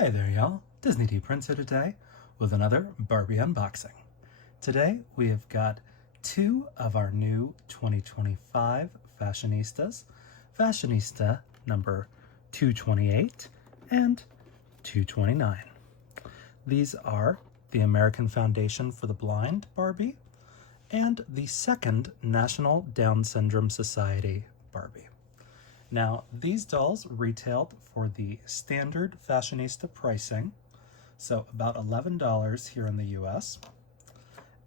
Hey there y'all, Disney D Prince here today with another Barbie unboxing. Today we have got two of our new 2025 Fashionistas, Fashionista number 228 and 229. These are the American Foundation for the Blind Barbie and the second National Down Syndrome Society Barbie. Now, these dolls retailed for the standard Fashionista pricing, so about $11 here in the US,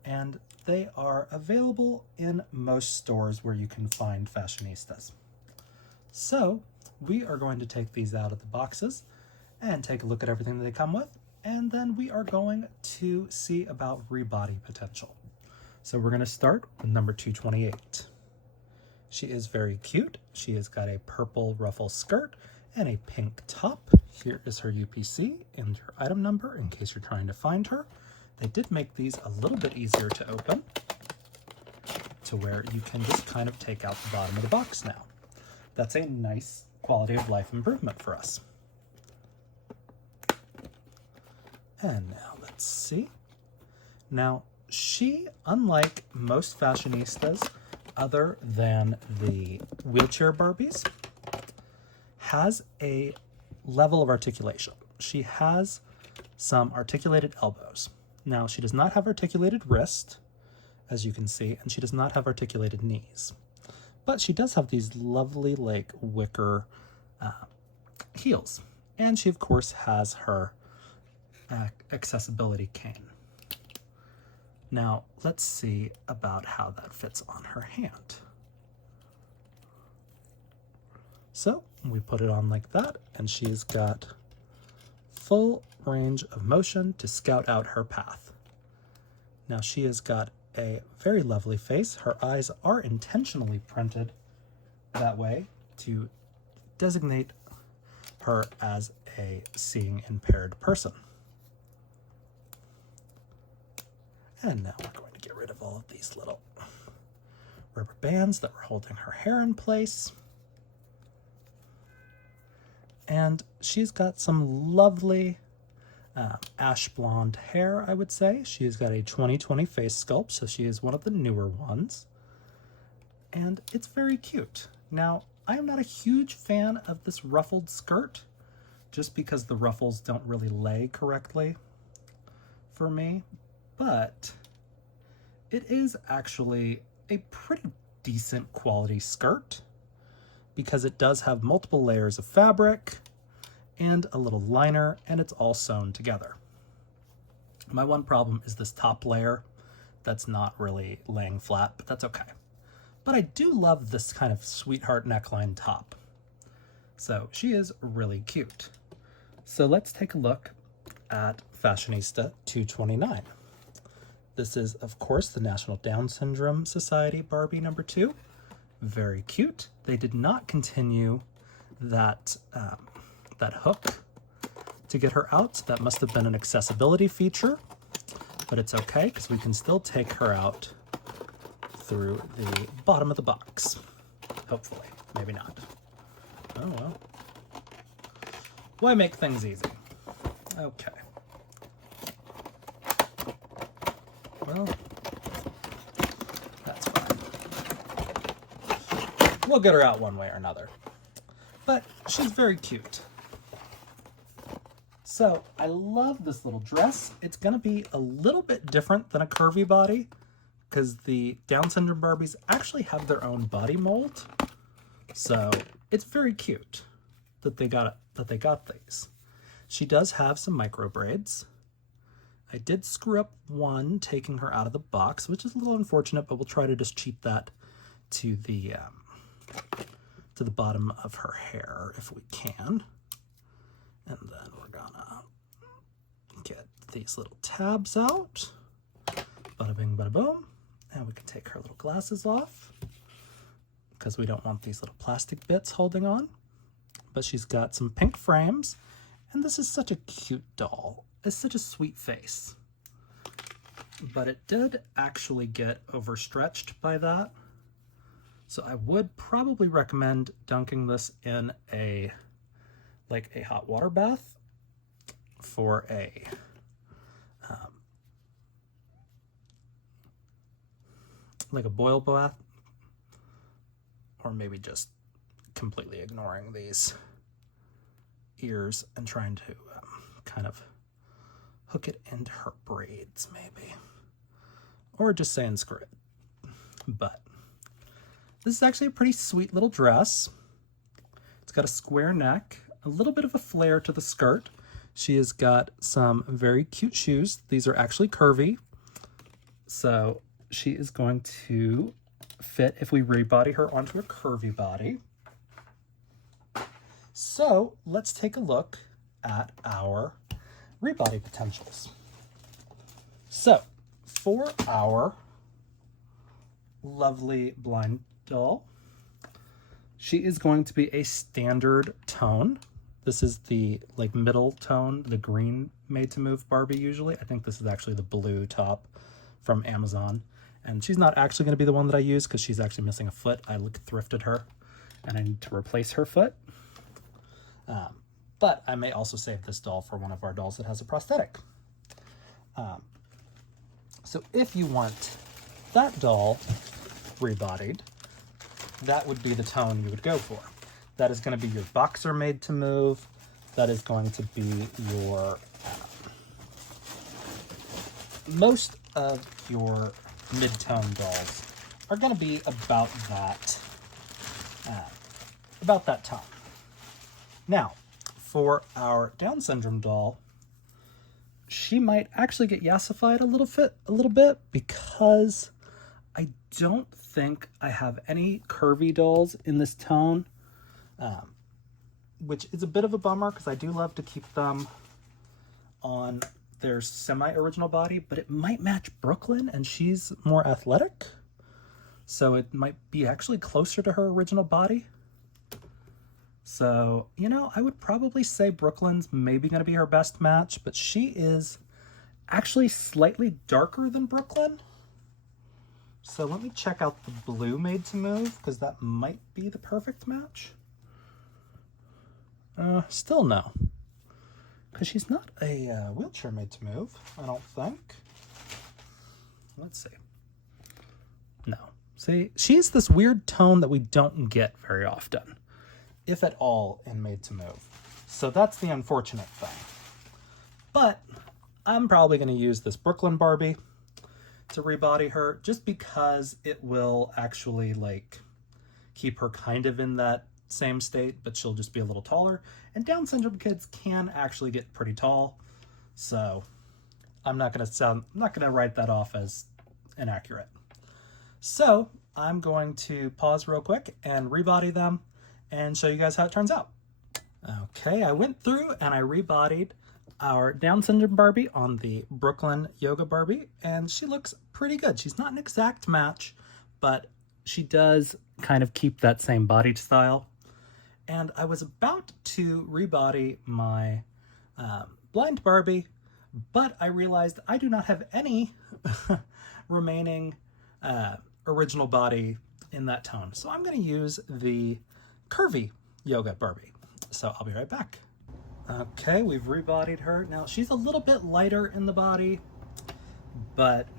and they are available in most stores where you can find Fashionistas. So, we are going to take these out of the boxes and take a look at everything that they come with, and then we are going to see about rebody potential. So we're going to start with number 228. She is very cute. She has got a purple ruffle skirt and a pink top. Here is her UPC and her item number in case you're trying to find her. They did make these a little bit easier to open to where you can just kind of take out the bottom of the box now. That's a nice quality of life improvement for us. And now let's see. Now, she, unlike most Fashionistas, other than the wheelchair Barbies, has a level of articulation. She has some articulated elbows. Now, she does not have articulated wrist, as you can see, and she does not have articulated knees. But she does have these lovely, like, wicker heels. And she, of course, has her accessibility cane. Now, let's see about how that fits on her hand. So, we put it on like that, and she's got full range of motion to scout out her path. Now, she has got a very lovely face. Her eyes are intentionally printed that way to designate her as a seeing impaired person. And now we're going to get rid of all of these little rubber bands that were holding her hair in place. And she's got some lovely ash blonde hair, I would say. She's got a 2020 face sculpt, so she is one of the newer ones. And it's very cute. Now, I am not a huge fan of this ruffled skirt, just because the ruffles don't really lay correctly for me. But it is actually a pretty decent quality skirt because it does have multiple layers of fabric and a little liner, and it's all sewn together. My one problem is this top layer that's not really laying flat, but that's okay. But I do love this kind of sweetheart neckline top. So she is really cute. So let's take a look at Fashionista 229. This is, of course, the National Down Syndrome Society Barbie number 2. Very cute. They did not continue that, that hook to get her out. So that must have been an accessibility feature, but it's okay because we can still take her out through the bottom of the box. Hopefully. Maybe not. Oh, well. Why make things easy? Okay. Well, that's fine. We'll get her out one way or another. But she's very cute. So I love this little dress. It's going to be a little bit different than a curvy body because the Down syndrome Barbies actually have their own body mold. So it's very cute that they got these. She does have some micro braids. I did screw up one taking her out of the box, which is a little unfortunate, but we'll try to just cheat that to the bottom of her hair if we can. And then we're gonna get these little tabs out. Bada bing, bada boom. And we can take her little glasses off because we don't want these little plastic bits holding on. But she's got some pink frames, and this is such a cute doll. It's such a sweet face. But it did actually get overstretched by that. So I would probably recommend dunking this in a hot water bath for a like a boil bath, or maybe just completely ignoring these ears and trying to kind of hook it into her braids, maybe, or just saying screw it. But this is actually a pretty sweet little dress. It's got a square neck, a little bit of a flare to the skirt. She has got some very cute shoes. These are actually curvy, so she is going to fit if we rebody her onto a curvy body. So let's take a look at our rebody potentials. So for our lovely blind doll, she is going to be a standard tone. This is the like middle tone, the green Made to Move Barbie usually. I think this is actually the blue top from Amazon. And she's not actually going to be the one that I use because she's actually missing a foot. I thrifted her and I need to replace her foot. But I may also save this doll for one of our dolls that has a prosthetic. So if you want that doll rebodied, that would be the tone you would go for. That is going to be your boxer Made to Move. That is going to be your most of your mid-tone dolls are going to be about that tone. Now, for our Down syndrome doll, she might actually get yassified a little bit because I don't think I have any curvy dolls in this tone, which is a bit of a bummer because I do love to keep them on their semi-original body, but it might match Brooklyn and she's more athletic. So it might be actually closer to her original body. So, you know, I would probably say Brooklyn's maybe going to be her best match, but she is actually slightly darker than Brooklyn. So let me check out the blue Made to Move because that might be the perfect match. Still no. Because she's not a wheelchair Made to Move, I don't think. Let's see. No. See, she's this weird tone that we don't get very often, if at all, in Made to Move. So that's the unfortunate thing. But I'm probably going to use this Brooklyn Barbie to rebody her just because it will actually like keep her kind of in that same state, but she'll just be a little taller. And Down syndrome kids can actually get pretty tall. So I'm not going to write that off as inaccurate. So I'm going to pause real quick and rebody them and show you guys how it turns out. Okay, I went through and I rebodied our Down syndrome Barbie on the Brooklyn Yoga Barbie, and she looks pretty good. She's not an exact match, but she does kind of keep that same body style. And I was about to rebody my blind Barbie, but I realized I do not have any remaining original body in that tone. So I'm going to use the curvy Yoga Barbie. So I'll be right back. Okay, we've rebodied her. Now she's a little bit lighter in the body, but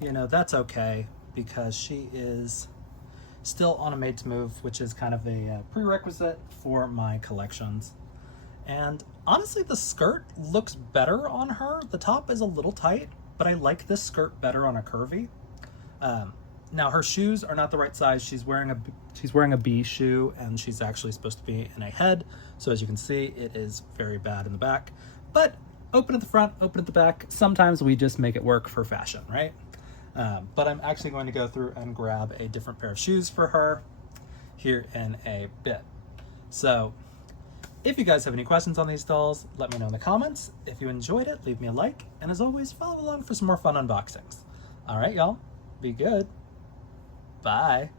you know, that's okay because she is still on a Made to Move, which is kind of a prerequisite for my collections. And honestly, the skirt looks better on her. The top is a little tight, but I like this skirt better on a curvy. Now her shoes are not the right size. She's wearing a B shoe, and she's actually supposed to be in a head. So as you can see, it is very bad in the back. But open at the front, open at the back. Sometimes we just make it work for fashion, right? But I'm actually going to go through and grab a different pair of shoes for her here in a bit. So if you guys have any questions on these dolls, let me know in the comments. If you enjoyed it, leave me a like. And as always, follow along for some more fun unboxings. All right, y'all, be good. Bye.